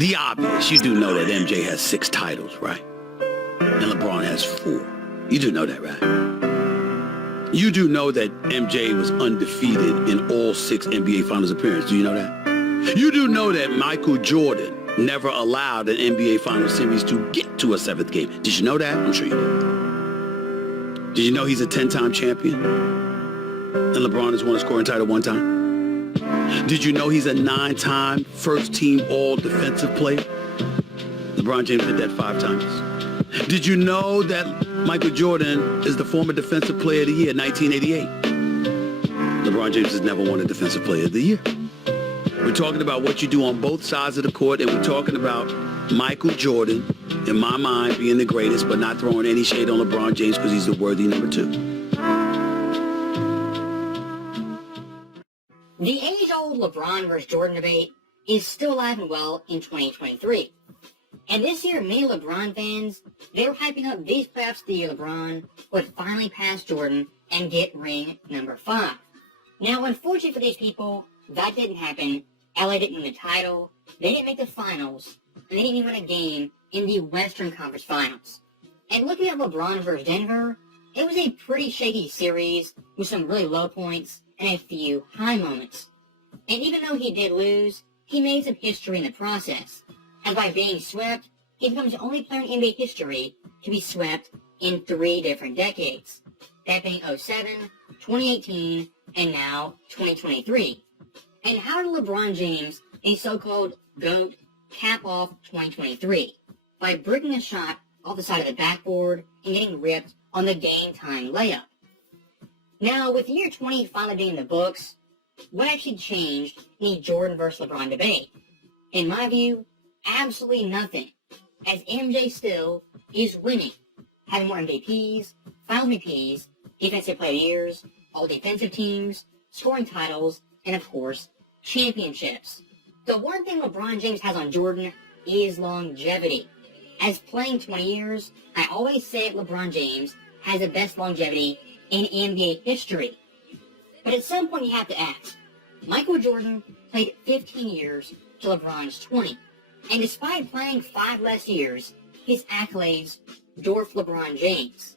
The obvious, you do know that MJ has 6 titles, right? And LeBron has 4. You do know that, right? You do know that MJ was undefeated in all 6 NBA Finals appearances. Do you know that? You do know that Michael Jordan never allowed an NBA Finals series to get to a 7th game. Did you know that? I'm sure you did. Did you know he's a 10-time champion? And LeBron has won a scoring title 1 time? Did you know he's a 9-time first-team all-defensive player? LeBron James did that 5 times. Did you know that Michael Jordan is the former Defensive Player of the Year, 1988? LeBron James has never won a Defensive Player of the Year. We're talking about what you do on both sides of the court, and we're talking about Michael Jordan, in my mind, being the greatest, but not throwing any shade on LeBron James because he's the worthy number 2. The age-old LeBron versus Jordan debate is still alive and well in 2023. And this year, many LeBron fans, they were hyping up these playoffs the year LeBron would finally pass Jordan and get ring number 5. Now, unfortunately for these people, that didn't happen. LA didn't win the title, they didn't make the finals, and they didn't even win a game in the Western Conference Finals. And looking at LeBron versus Denver, it was a pretty shaky series with some really low points and a few high moments. And even though he did lose, he made some history in the process. And by being swept, he becomes the only player in NBA history to be swept in 3 different decades. That being 07, 2018, and now 2023. And how did LeBron James, a so-called GOAT, cap off 2023? By breaking a shot off the side of the backboard and getting ripped on the game-time layup. Now, with the year 20 finally being in the books, what actually changed in the Jordan versus LeBron debate? In my view, absolutely nothing, as MJ still is winning, having more MVPs, Finals MVPs, Defensive Player of the Years, all defensive teams, scoring titles, and of course, championships. The one thing LeBron James has on Jordan is longevity. As playing 20 years, I always say LeBron James has the best longevity in NBA history. But at some point you have to ask, Michael Jordan played 15 years to LeBron's 20. And despite playing 5 less years, his accolades dwarf LeBron James.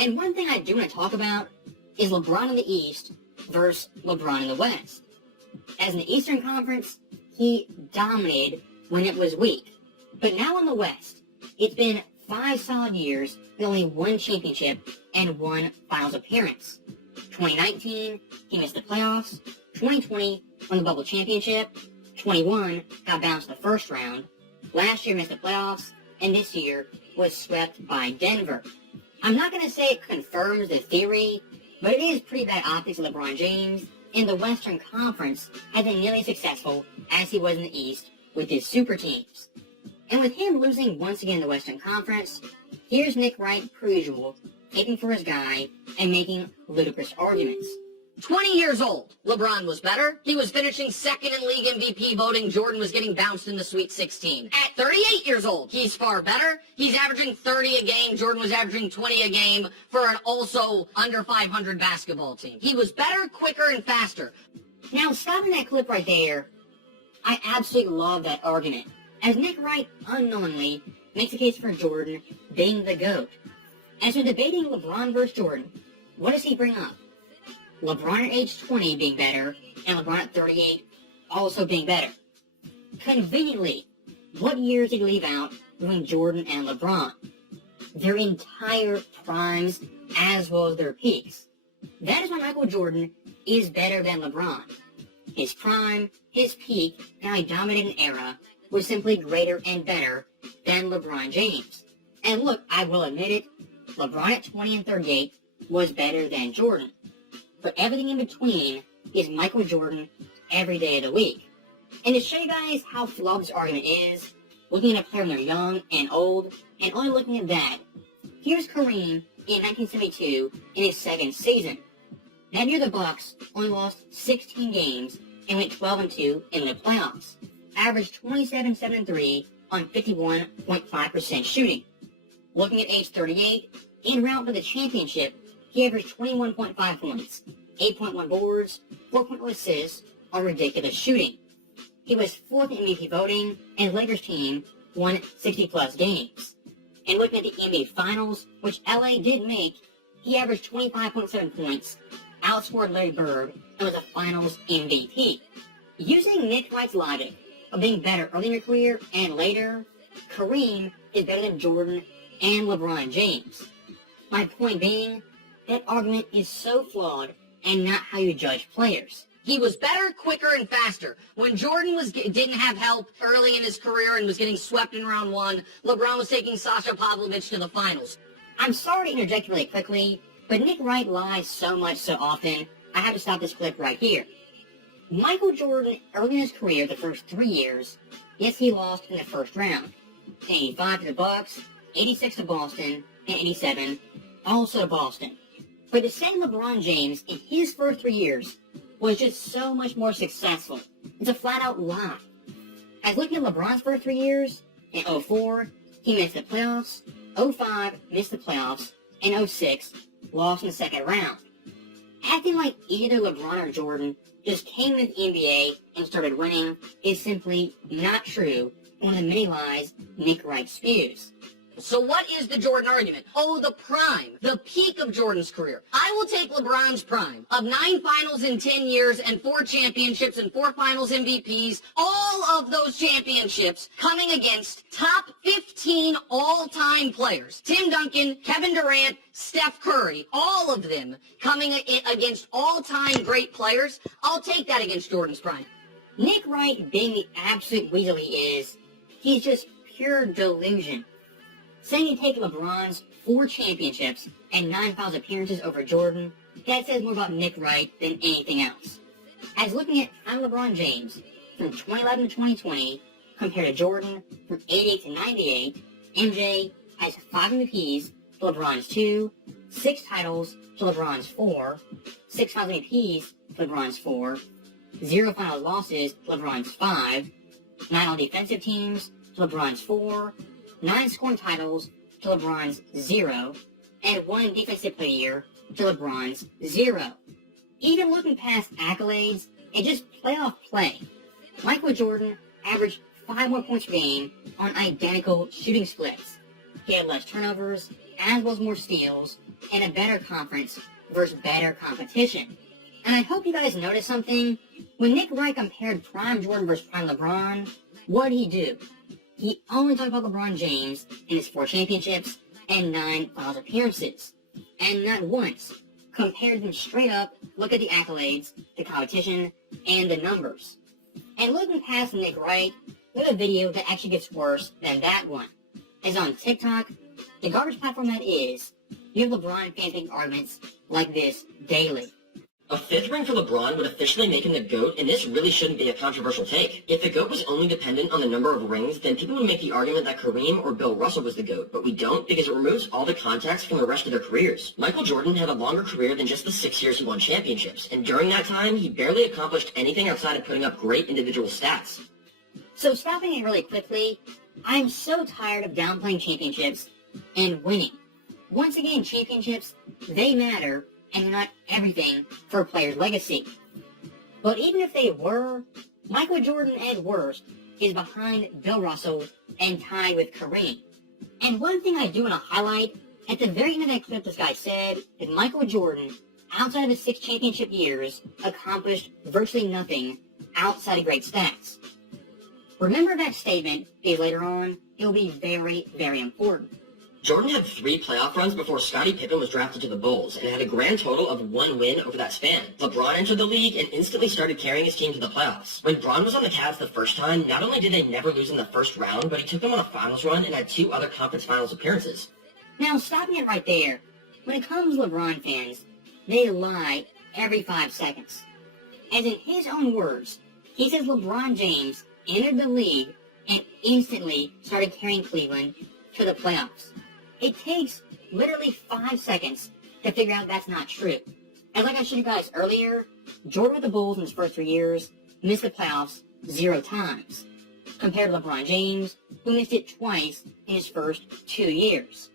And one thing I do want to talk about is LeBron in the East versus LeBron in the West. As in the Eastern Conference, he dominated when it was weak. But now in the West, it's been 5 solid years with only 1 championship and 1 finals appearance. 2019, he missed the playoffs. 2020, won the bubble championship. 21, got bounced the first round. Last year missed the playoffs, and this year was swept by Denver. I'm not going to say it confirms the theory, but it is pretty bad optics of LeBron James in the Western Conference has been nearly as successful as he was in the East with his super teams. And with him losing once again in the Western Conference, here's Nick Wright, per usual, taking for his guy and making ludicrous arguments. 20 years old, LeBron was better. He was finishing second in league MVP voting. Jordan was getting bounced in the Sweet 16. At 38 years old, he's far better. He's averaging 30 a game. Jordan was averaging 20 a game for an also under 500 basketball team. He was better, quicker, and faster. Now, stopping that clip right there, I absolutely love that argument, as Nick Wright unknowingly makes a case for Jordan being the GOAT. As we're debating LeBron versus Jordan, what does he bring up? LeBron at age 20 being better, and LeBron at 38 also being better. Conveniently, what years did he leave out between Jordan and LeBron? Their entire primes as well as their peaks. That is why Michael Jordan is better than LeBron. His prime, his peak, and how he dominated an era was simply greater and better than LeBron James. And look, I will admit it, LeBron at 20 and 38 was better than Jordan. But everything in between is Michael Jordan every day of the week. And to show you guys how flawed this argument is, looking at a player when they're young and old, and only looking at that, here's Kareem in 1972 in his 2nd season. That year the Bucks only lost 16 games and went 12-2 in the playoffs. Averaged 27-7-3 on 51.5% shooting. Looking at age 38, en route to the championship, he averaged 21.5 points, 8.1 boards, 4.1 assists on ridiculous shooting. he was fourth in MVP voting, and Lakers team won 60-plus games. And looking at the NBA Finals, which LA did make, he averaged 25.7 points, outscored Larry Bird, and was a Finals MVP. Using Nick Wright's logic of being better early in your career and later, Kareem is better than Jordan and LeBron James. My point being, that argument is so flawed and not how you judge players. He was better, quicker, and faster. When Jordan didn't have help early in his career and was getting swept in round one, LeBron was taking Sasha Pavlovich to the finals. I'm sorry to interject really quickly, but Nick Wright lies so much so often, I have to stop this clip right here. Michael Jordan, early in his career, the first 3 years, yes, he lost in the first round. 85 to the Bucks, 86 to Boston, and 87 also to Boston. But to say LeBron James in his first 3 years was just so much more successful, it's a flat-out lie. As looking at LeBron's first 3 years, in 04, he missed the playoffs, 05 missed the playoffs, and 06 lost in the second round. Acting like either LeBron or Jordan just came into the NBA and started winning is simply not true, one of the many lies Nick Wright spews. So what is the Jordan argument? Oh, the prime, the peak of Jordan's career. I will take LeBron's prime of 9 finals in 10 years and 4 championships and 4 finals MVPs, all of those championships coming against top 15 all-time players. Tim Duncan, Kevin Durant, Steph Curry, all of them coming against all-time great players. I'll take that against Jordan's prime. Nick Wright, being the absolute weasel he is, he's just pure delusion. Saying he'd take LeBron's 4 championships and 9 finals appearances over Jordan, that says more about Nick Wright than anything else. As looking at time LeBron James from 2011 to 2020 compared to Jordan from 88 to 98, MJ has 5 MVPs to LeBron's 2, 6 titles to LeBron's 4, 6 finals MVPs to LeBron's 4, 0 final losses to LeBron's 5, 9 all-defensive teams to LeBron's 4, 9 scoring titles to LeBron's 0, and 1 defensive player year to LeBron's 0. Even looking past accolades and just playoff play, Michael Jordan averaged 5 more points per game on identical shooting splits. He had less turnovers, as well as more steals, and a better conference versus better competition. And I hope you guys noticed something. When Nick Wright compared prime Jordan versus prime LeBron, what did he do? He only talked about LeBron James in his 4 championships and 9 finals appearances. And not once compared them straight up, look at the accolades, the competition, and the numbers. And looking past Nick Wright, we have a video that actually gets worse than that one. It's on TikTok, the garbage platform that is. You have LeBron fans making arguments like this daily. A 5th ring for LeBron would officially make him the GOAT, and this really shouldn't be a controversial take. If the GOAT was only dependent on the number of rings, then people would make the argument that Kareem or Bill Russell was the GOAT, but we don't because it removes all the context from the rest of their careers. Michael Jordan had a longer career than just the 6 years he won championships, and during that time, he barely accomplished anything outside of putting up great individual stats. So stopping it really quickly, I'm so tired of downplaying championships and winning. Once again, championships, they matter, and they're not everything for a player's legacy. But even if they were, Michael Jordan at worst is behind Bill Russell and tied with Kareem. And one thing I do want to highlight, at the very end of that clip this guy said that Michael Jordan, outside of his 6 championship years, accomplished virtually nothing outside of great stats. Remember that statement, because later on, it will be very, very important. Jordan had 3 playoff runs before Scottie Pippen was drafted to the Bulls, and had a grand total of 1 win over that span. LeBron entered the league and instantly started carrying his team to the playoffs. When Bron was on the Cavs the first time, not only did they never lose in the first round, but he took them on a finals run and had 2 other conference finals appearances. Now, stopping it right there, when it comes to LeBron fans, they lie every 5 seconds. As in his own words, he says LeBron James entered the league and instantly started carrying Cleveland to the playoffs. It takes literally 5 seconds to figure out that's not true. And like I showed you guys earlier, Jordan with the Bulls in his first 3 years missed the playoffs 0 times, compared to LeBron James, who missed it twice in his first 2 years.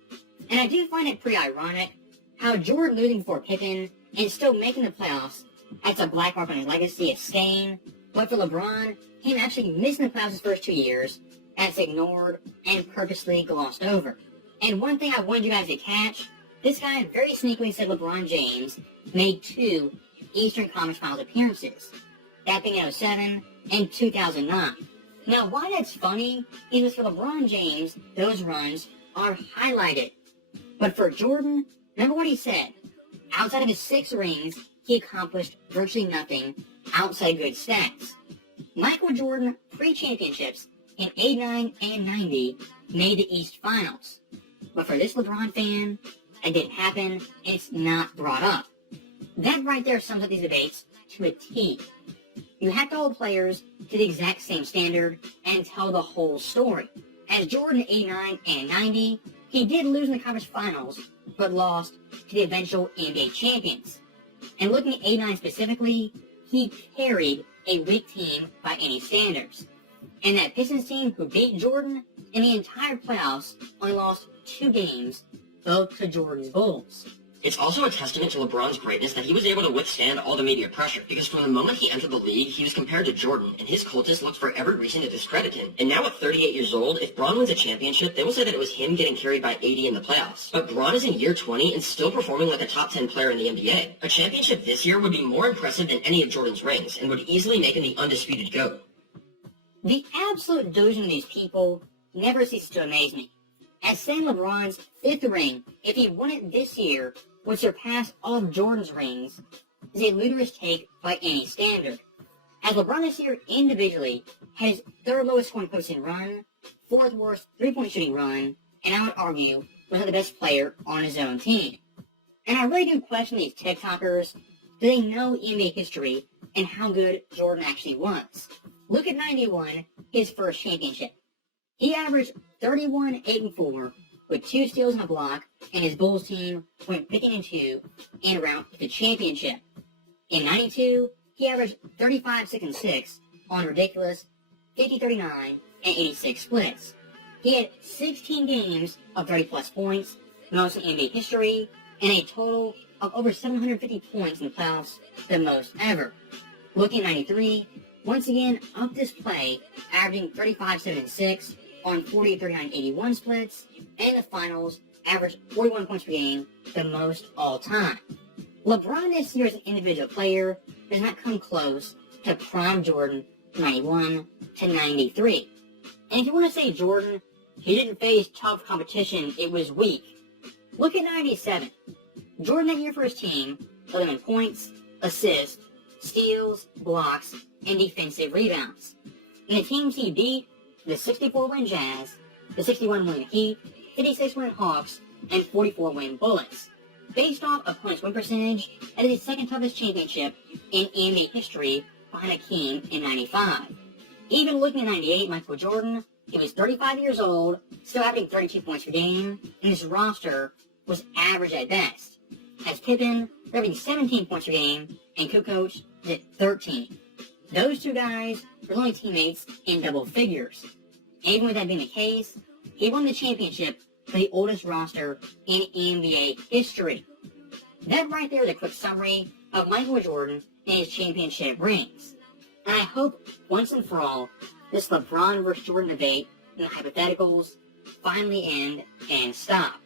And I do find it pretty ironic how Jordan losing before Pippen and still making the playoffs, that's a black mark on his legacy of staying, but for LeBron, him actually missing the playoffs his first 2 years, that's ignored and purposely glossed over. And one thing I wanted you guys to catch, this guy very sneakily said LeBron James made 2 Eastern Conference Finals appearances, that being in 07 and 2009. Now, why that's funny is for LeBron James, those runs are highlighted. But for Jordan, remember what he said. Outside of his 6 rings, he accomplished virtually nothing outside good stats. Michael Jordan, pre-championships in 89 and 90, made the East Finals. But for this LeBron fan, it didn't happen, and it's not brought up. That right there sums up these debates to a T. You have to hold players to the exact same standard and tell the whole story. As Jordan 89 and 90, he did lose in the conference finals, but lost to the eventual NBA champions. And looking at 89 specifically, he carried a weak team by any standards. And that Pistons team who beat Jordan in the entire playoffs only lost 2 games, both to Jordan's Bulls. It's also a testament to LeBron's greatness that he was able to withstand all the media pressure, because from the moment he entered the league, he was compared to Jordan, and his cultists looked for every reason to discredit him. And now at 38 years old, if Bron wins a championship, they will say that it was him getting carried by 80 in the playoffs. But Bron is in year 20 and still performing like a top 10 player in the NBA. A championship this year would be more impressive than any of Jordan's rings, and would easily make him the undisputed GOAT. The absolute delusion of these people never ceases to amaze me. As saying LeBron's 5th ring, if he won it this year, would surpass all of Jordan's rings, is a ludicrous take by any standard. As LeBron this year individually had his 3rd lowest scoring postseason run, 4th worst 3-point shooting run, and I would argue was not the best player on his own team. And I really do question these TikTokers. Do they know NBA history and how good Jordan actually was? Look at 91, his first championship. He averaged 31, 8, and 4, with 2 steals and a block, and his Bulls team went 15-2 and round to the championship. In 92, he averaged 35, 6, and 6 on ridiculous 50, 39, and 86 splits. He had 16 games of 30-plus points, most in NBA history, and a total of over 750 points in the playoffs, the most ever. Looking at 93, once again up this play, averaging 35, 7, and 6 on 40, 39, 81 splits, and in the finals, averaged 41 points per game, the most all time. LeBron this year as an individual player does not come close to prime Jordan 91 to 93. And if you want to say Jordan, he didn't face tough competition, it was weak. Look at 97. Jordan that year for his team led them in points, assists, steals, blocks, and defensive rebounds. And the teams he beat, the 64-win Jazz, the 61-win Heat, 56-win Hawks, and 44-win Bullets. Based off opponent's win percentage, that is the second toughest championship in NBA history behind Hakeem in 95. Even looking at 98, Michael Jordan, he was 35 years old, still averaging 32 points per game, and his roster was average at best. As Pippen, averaging 17 points per game, and Kukoc was at 13. Those 2 guys were only teammates in double figures. Even with that being the case, he won the championship for the oldest roster in NBA history. That right there is a quick summary of Michael Jordan and his championship rings. And I hope, once and for all, this LeBron versus Jordan debate and the hypotheticals finally end and stop.